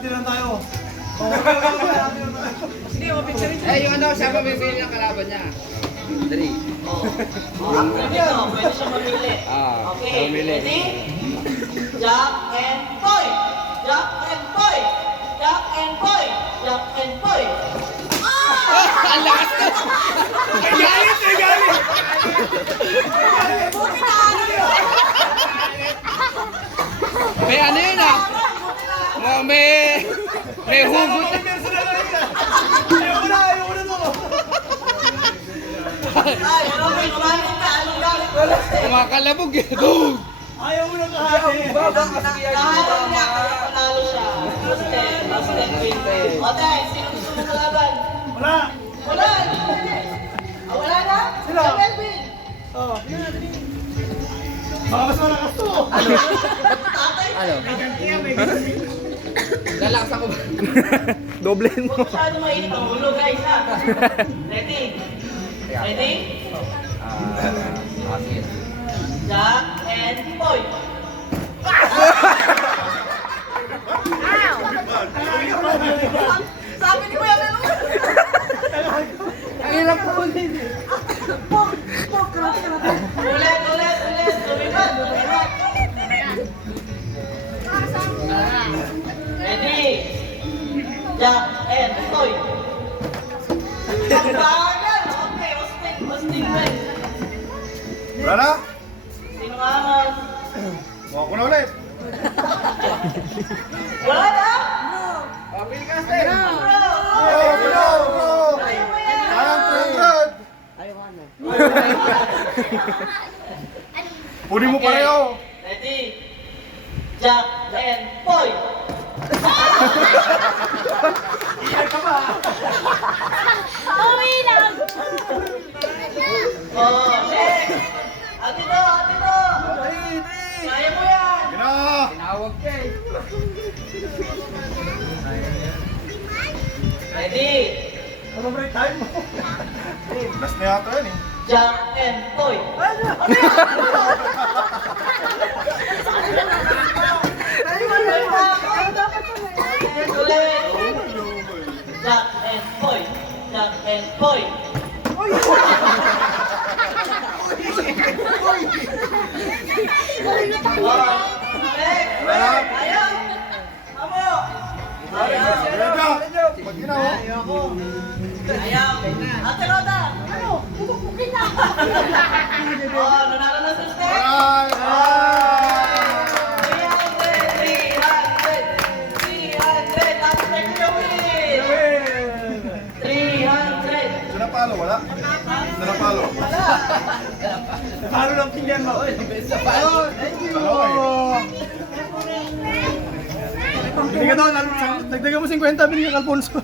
hati lang tayo. Okay, hati lang tayo. Sige, mapicture rin. Eh, yung ano, siya mamimili ng kalaban niya. Dali. Pwede siya mamili. Okay, mamili. Ready? Jack and Poy! Jack and Poy! Jack and Poy! Jack and Poy! Ang lakas na! Galit! Buti na ano yun! May ano yun ah? May hugot. Ayoko na to. Ay, Robin, kumain ka. Anong galit? Kumakalabog eh. Dug! Ayaw mo na kahati. Naharap niya, kaya panalo siya. Last 10 win. O, Tay, sino gusto mo kalaban? Wala. Wala! Wala na? Sino? Si Melvin! Oh, baka mas malakas to. Tatay? Ano? Lalakas ako ba? Doblen mo. Huwag masyado mainit ang ulo, guys, ha? Ready? Ready? Sige. Jack and Poy! Sabi ni Kuya Melo! Ang hirap po din. Ulit! Lumipad! Ready? Jack and Poy! Bagal! Okay, hosting rin. Wala na? Sino angas? Huwag ko na ulit. Wala na? Pabili ka, Sir. Bro! Ayaw mo yan! Parang 300. Puli mo pareho. Ready? Jack and Poy! Uwi lang! Oh, next! Ate to! Kaya mo yan! Gina! Tinawag ka eh. Ready? Ano break time mo? Last na yata yan eh. Jack and Poy! Ulit! Jack and Poy! Jack and Poy! Next! Ayaw! Amo! Ayaw! Pag ginawa. Ayaw! Ate Roda! Ano? Pupukin na! Oh, nanalo na sa step! Bye! 300! Tapos na yung win! 300! Sinapalo, wala? Sinapalo. Sinapalo lang tingnan mo. Thank you! Binigyan doon, nagdagan mo 50, binigyan ka Alfonso.